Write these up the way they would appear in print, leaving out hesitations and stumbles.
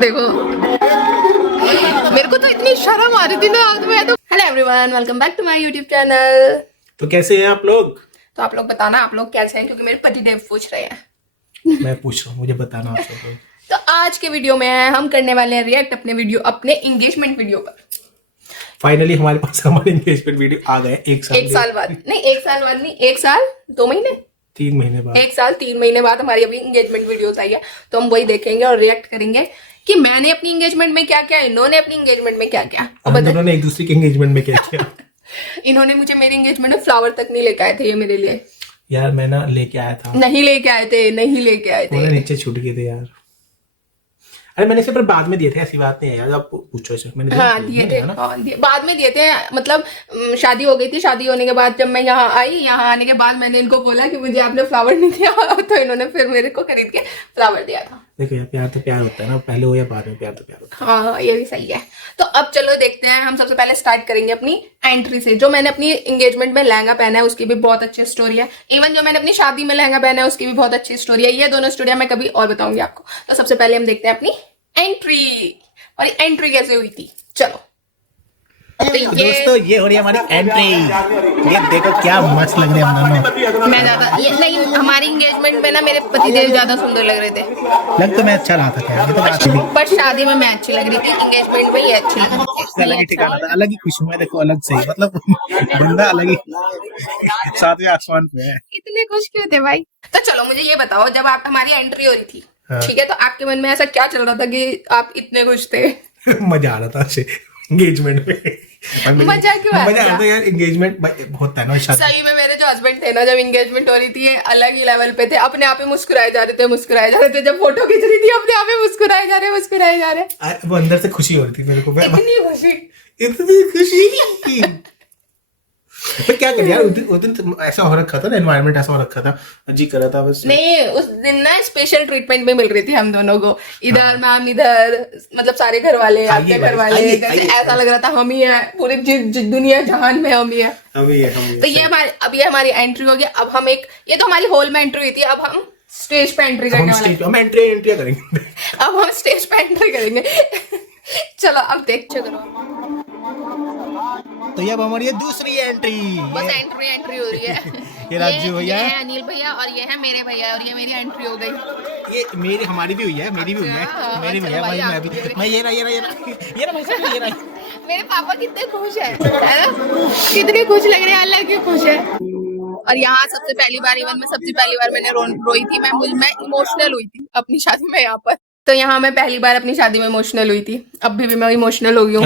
देखो मेरे को तो इतनी शर्म आ रही थी ना मैं तो। Hello everyone, welcome back to my YouTube channel. तो कैसे हैं आप लोग? तो आप लोग बताना आप लोग कैसे हैं, क्योंकि मेरे पतिदेव पूछ रहे हैं। मैं पूछ रहा हूँ, मुझे बताना आप लोग। तो आज के वीडियो में हम करने वाले हैं रिएक्ट अपने एंगेजमेंट वीडियो पर। फाइनली हमारे पास हमारे एंगेजमेंट वीडियो आ गए। एक साल बाद नहीं, 1 साल 2 महीने 3 महीने बाद 1 साल 3 महीने बाद हमारी अभी एंगेजमेंट वीडियोस आई है। तो हम वही देखेंगे और रिएक्ट करेंगे कि मैंने अपनी एंगेजमेंट में क्या किया, इन्होंने अपनी एंगेजमेंट में क्या किया। हम दोनों ने एक दूसरे के एंगेजमेंट में क्या किया। इन्होंने मुझे मेरी एंगेजमेंट में फ्लावर तक नहीं लेके आए थे ये मेरे लिए। यार मैं ना लेके आया था। नहीं लेके आए थे नीचे छूट गए थे यार। अरे मैंने इसे पर बाद में दिए थे, ऐसी बात नहीं है यार। आप पूछो इसे, मैंने दिए थे बाद में दिए थे। मतलब शादी हो गई थी। शादी होने के बाद जब मैं यहाँ आई, यहाँ आने के बाद मैंने इनको बोला कि मुझे आपने फ्लावर नहीं दिया, तो इन्होंने फिर मेरे को खरीद के फ्लावर दिया था। देखो यार, प्यार तो प्यार होता है ना, पहले हो या बाद में, प्यार तो प्यार होता है। हाँ ये भी सही है। तो अब चलो देखते हैं। हम सबसे पहले स्टार्ट करेंगे अपनी एंट्री से। जो मैंने अपनी एंगेजमेंट में लहंगा पहना है उसकी भी बहुत अच्छी स्टोरी है। इवन जो मैंने अपनी शादी में लहंगा पहना है उसकी भी बहुत अच्छी स्टोरी है। ये दोनों स्टोरियां मैं कभी और बताऊंगी आपको। तो सबसे पहले हम देखते हैं अपनी एंट्री, और एंट्री कैसे हुई थी। चलो तो दोस्तों ये हो रही है हमारी एंट्री। ये देखो क्या मस्त लग रहे हैं हम दोनों। मैं ज्यादा नहीं, हमारी एंगेजमेंट में ना मेरे पतिदेव ज्यादा सुंदर लग रहे थे। लग तो मैं अच्छा रहा था खैर, ये तो बात थी। पर शादी में मैं अच्छी लग रही थी, एंगेजमेंट में ये अच्छी लग रही थी। अलग ही ठिकाना था, अलग ही खुशी में। देखो अलग से ही, मतलब बंदा अलग ही सातवें आसमान पे है। इतने खुश क्यों थे भाई? तो चलो मुझे ये बताओ, जब आप हमारी एंट्री हो रही थी, ठीक है, तो आपके मन में ऐसा क्या चल रहा था कि आप इतने खुश थे? मजा आ रहा था एंगेजमेंट में। मजा क्यों आ रहा था यार? एंगेजमेंट होता है ना। सही में मेरे जो हस्बैंड थे ना, जब एंगेजमेंट हो रही थी ये अलग ही लेवल पे थे। अपने आप ही मुस्कुराए जा रहे थे। जब फोटो खींच रही थी अपने आप ही मुस्कुराए जा रहे। वो अंदर से खुशी हो रही थी मेरे को। इतनी खुशी तो क्या करें यार, उस दिन ऐसा हो रखा था ना, एनवायरनमेंट ऐसा हो रखा था, जी कर रहा था बस। नहीं, उस दिन ना स्पेशल ट्रीटमेंट भी मिल रही थी हम दोनों को। इधर मैम, इधर मतलब सारे घर वाले, आपके घर वाले। ऐसा लग रहा था हम ही है, पूरी दुनिया जहान में हम ही है। तो ये हमारी एंट्री हो गई। अब हम ये तो हमारी हॉल में एंट्री हुई थी। अब हम स्टेज पे एंट्री करने वाले हैं। हम एंट्री करेंगे। अब हम स्टेज पे एंट्री करेंगे। चलो अब देखते करो। तो ये अब हमारी दूसरी एंट्री, बस एंट्री हो रही है। ये राजू भैया, ये है अनिल भैया, और ये है मेरे भैया, और ये मेरी एंट्री हो गई। ये हमारी भी हुई है, मेरी भी हुई है। मेरी भी है भाई, मैं ये रहा। मेरे पापा कितने खुश है ना? कितने खुश लग रहे हैं, अल्लाह की खुश है। और यहाँ सबसे पहली बार मैंने रोई थी। मैं इमोशनल हुई थी अपनी शादी में यहाँ पर। तो यहाँ मैं पहली बार अपनी शादी में इमोशनल हुई थी। अभी भी मैं इमोशनल हो गई हूँ।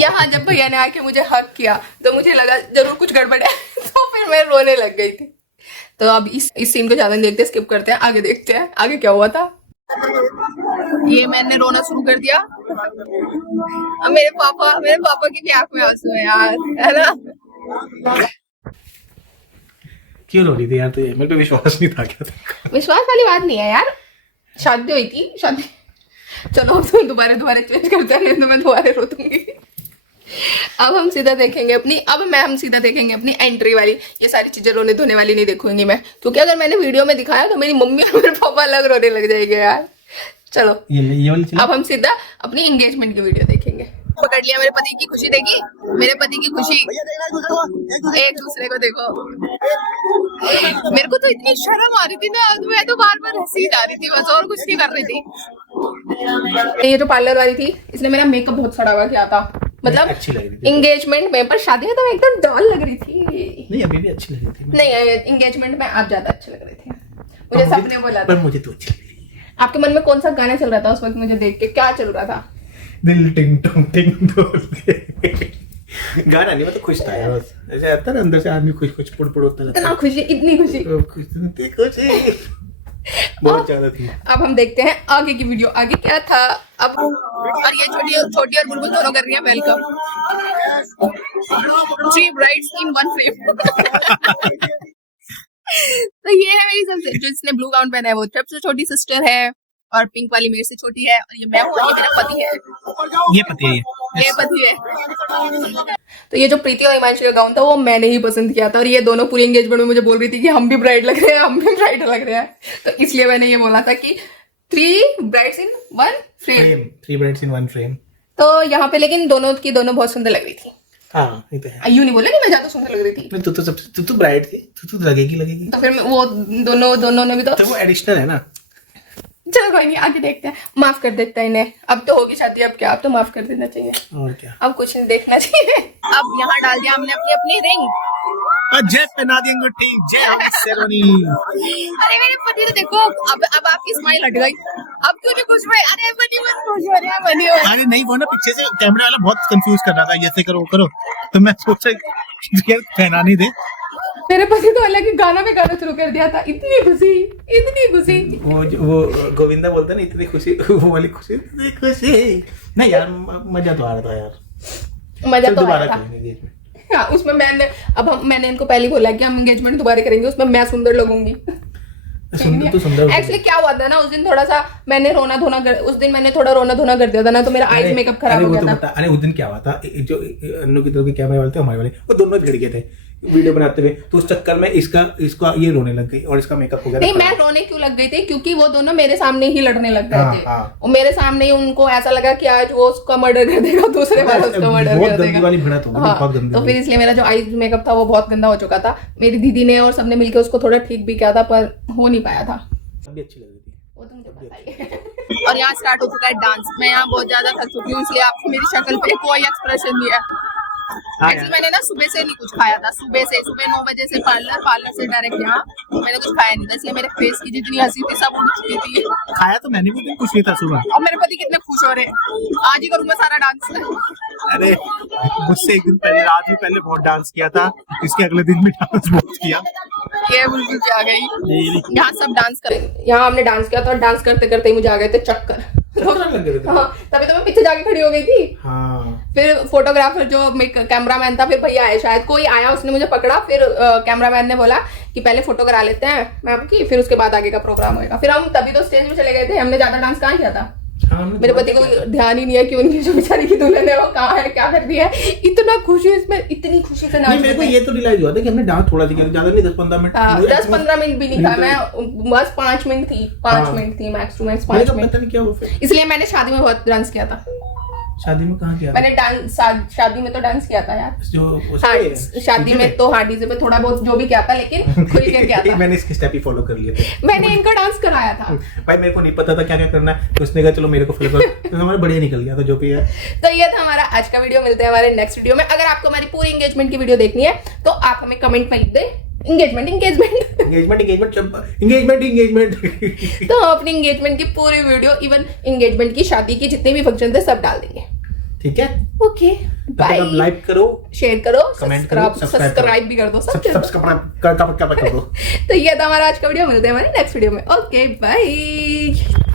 यहाँ जब भैया ने आके मुझे हक किया तो मुझे लगा जरूर कुछ गड़बड़ है। तो फिर मैं रोने लग गई थी। तो अब इस सीन को ज्यादा नहीं देखते, स्किप करते हैं, आगे देखते हैं आगे क्या हुआ था। ये मैंने रोना शुरू कर दिया। अब मेरे पापा की भी आंख में आंसू है यार, है ना? क्यों रो रही थी यार? तो मेरे को विश्वास नहीं था। क्या विश्वास वाली बात नहीं है यार, शादी हुई थी, शादी। चलो अब तुम दोबारा चेंज करते हैं, तो मैं दोबारा रो दूंगी। अब हम सीधा देखेंगे अपनी एंट्री वाली। ये सारी चीजें रोने धोने वाली नहीं देखूंगी मैं, क्योंकि अगर मैंने वीडियो में दिखाया तो मेरी मम्मी और मेरे पापा अलग रोने लग जाएंगे यार। चलो अब हम सीधा अपनी एंगेजमेंट की वीडियो देखेंगे। पकड़ लिया, मेरे पति की खुशी देखी, मेरे पति की खुशी। एक दूसरे को देखो। मेरे को तो इतनी शर्म आ रही थी ना, मैं तो बार हंसी जा रही थी बस, और कुछ नहीं कर रही थी। ये जो पार्लर वाली थी, इसने मेरा मेकअप बहुत सड़ा हुआ किया था। मतलब अच्छी लग रही थी एंगेजमेंट में, पर शादी में तो मैं एकदम डॉल लग रही थी। नहीं, अभी भी अच्छी लग रही थी। नहीं, एंगेजमेंट में आप ज्यादा अच्छे लग रहे थे, मुझे सबने बोला था। पर मुझे तो अच्छी लगी। आपके मन में कौन सा गाना चल रहा था उस वक्त? मुझे देख के क्या चल रहा था? दिल टिंग टोंग टिंग बोलते। गाना नहीं, मैं तो खुश था यार। बस ऐसे आता ना अंदर से आदमी खुश पुड़ होता रहता है। इतना खुशी, इतनी खुशी, खुशी बहुत ज्यादा थी। अब हम देखते हैं आगे की वीडियो, आगे क्या था अब। और ये छोटी और बुलबुल दोनों कर रही है वेलकम। 3 brides in 1 frame। तो ये है मेरी सबसे, जिसने ब्लू गाउन पहना है वो सबसे छोटी सिस्टर है, और पिंक वाली मेरे से छोटी है, और ये मैं हूँ, और ये मेरा पति है। ये पति है। तो ये जो प्रीति और हिमांशु का गाउन था वो मैंने ही पसंद किया था, और ये दोनों पूरी एंगेजमेंट में मुझे बोल रही थी कि हम भी ब्राइड लग रहे हैं, हम भी ब्राइड लग रहे हैं। तो इसलिए मैंने ये बोला था कि 3 brides in 1 frame। 3 brides in 1 frame। तो यहाँ पे लेकिन दोनों की दोनों बहुत सुंदर लग रही थी। हाँ ये तो है। यूं नहीं बोले कि मैं ज्यादा सुंदर लग रही थी। नहीं, तू तो ब्राइड थी, तू लगेगी। तो फिर वो दोनों ने भी तो वो एडिशनल है ना। चलो कोई नहीं, आगे देखते हैं। माफ कर देता है इन्हें, अब तो होगी शादी, अब क्या, अब तो माफ कर देना चाहिए। और क्या, अब कुछ नहीं देखना चाहिए। अब यहाँ डाल दिया हमने अपनी अपनी रिंग। जय पहना दी अंगूठी, जय सेरेमनी। अरे मेरे पति तो देखो, अब आपकी स्माइल हट गई। अब क्यों नहीं खुश हुए? अरे बनी मत खुश हो रहे हैं, बनी हो। अरे नहीं, वो ना पीछे से कैमरे वाला बहुत कंफ्यूज कर रहा था, ऐसे करो करो, तो मैं सोचा यार पहना नहीं दे। मेरे पति तो अलग ही गाना में गाना शुरू कर दिया था। इतनी खुशी। वो गोविंदा बोलता ना, इतनी खुशी, वो वाली खुशी, इतनी खुशी। नहीं यार, मजा तो आ रहा था यार, मजा तो आया था। करेंगे। हाँ, उसमें मैंने इनको पहले बोला कि हम एंगेजमेंट दोबारा करेंगे, उसमें मैं सुंदर लगूंगी। सुंदर तो सुंदर। एक्चुअली क्या हुआ था ना, उस दिन थोड़ा सा मैंने रोना धोना कर दिया था ना, तो मेरा आईज मेकअप खराब हो गया था। अरे उस दिन क्या हुआ था, जो अन्नू की तरफ के कैमरे वाले थे, हमारे वाले, वो दोनों भिड़ गए थे वीडियो बनाते हुए, तो उस चक्कर में इसका ये रोने लग गई और इसका मेकअप हो गया। नहीं, मैं रोने क्यों लग गई थी, क्योंकि वो दोनों मेरे सामने ही लड़ने लग गए थे। हाँ। और मेरे सामने ही उनको ऐसा लगा कि आज वो उसका मर्डर कर देगा, दूसरे वाला उसका मर्डर कर देगा। गंदी वाली भिड़ंत हो गई, बहुत गंदी। तो फिर इसलिए मेरा जो आईज मेकअप था वो बहुत गंदा हो चुका था। मेरी दीदी ने और सबने मिलकर उसको थोड़ा ठीक भी किया था, पर हो नहीं पाया था। भी अच्छी लग रही थी वो तो मुझे पता ही है। और यहाँ स्टार्ट हो चुका है डांस। मैं यहाँ बहुत ज्यादा थक चुकी हूँ, इसलिए आपको मेरी शक्ल पे कोई एक्सप्रेशन नहीं है। एक्चुअली मैंने ना सुबह से नहीं कुछ खाया था। सुबह 9 बजे से पार्लर से डायरेक्ट यहाँ मैंने कुछ खाया नहीं था, इसलिए मेरे फेस की जितनी हंसी थी सब उड़ चुकी थी। खाया तो मैंने भी कुछ नहीं था सुबह। और मेरे पति कितने खुश हो रहे हैं, आज ही करूंगा सारा डांस। अरे मुझसे एक दिन पहले, रात भी पहले बहुत डांस किया था, इसके अगले दिन भी डांस बहुत किया। ये बुलबुल भी आ गई। यहाँ सब डांस कर, यहाँ हमने डांस किया था और डांस करते करते ही मुझे आ गए थे चक्कर। हाँ, तभी तो मैं पीछे जाके खड़ी हो गई थी। हाँ। फिर फोटोग्राफर जो कैमरामैन था, फिर भैया आए, शायद कोई आया, उसने मुझे पकड़ा। फिर कैमरामैन ने बोला कि पहले फोटो करा लेते हैं मैम की, फिर उसके बाद आगे का प्रोग्राम होगा। फिर हम तभी तो स्टेज में चले गए थे, हमने ज्यादा डांस कहाँ किया था। हाँ, मेरे पति को ध्यान ही नहीं है कि उनकी जो बेचारी की दुल्हन है वो कहाँ है, क्या कर रही है। इतना खुशी इसमें, इतनी खुशी से नाच। मेरे को ये तो रियलाइज हुआ था कि हमने डांस थोड़ा सा किया, ज्यादा नहीं, 10-15 मिनट। 10-15 मिनट भी नहीं था, मैं बस 5 मिनट थी, 5 मिनट थी मैक्स टू मैक्स 5 मिनट। पता नहीं क्या हुआ फिर। इसलिए मैंने शादी में बहुत डांस किया था। शादी में कहाँ किया? मैंने डांस शादी में तो डांस किया था यार। जो शादी में तो हाँ डीजे पे थोड़ा बहुत जो भी किया था, लेकिन खुल के किया था। मैंने इसके स्टेप ही फॉलो कर लिए थे। मैंने इनका डांस कराया था भाई, मेरे को नहीं पता था क्या क्या करना है, तो उसने कहा चलो मेरे को फॉलो करो, तो हमारा बढ़िया निकल गया था जो भी है। तो ये था हमारा आज का वीडियो। मिलते हैं हमारे नेक्स्ट वीडियो में। अगर आपको हमारी पूरी एंगेजमेंट की वीडियो देखनी है तो आप हमें कमेंट में लिख दे एंगेजमेंट। तो हम अपनी एंगेजमेंट की पूरी वीडियो, इवन एंगेजमेंट की, शादी की जितने भी फंक्शन थे सब डाल देंगे। ठीक है, ओके बाय। लाइक करो, शेयर करो, कमेंट करो, सब्सक्राइब भी कर दो, सब्सक्राइब कर दो। तो ये था हमारा आज का वीडियो। मिलते हैं हमारे नेक्स्ट वीडियो में। Okay bye.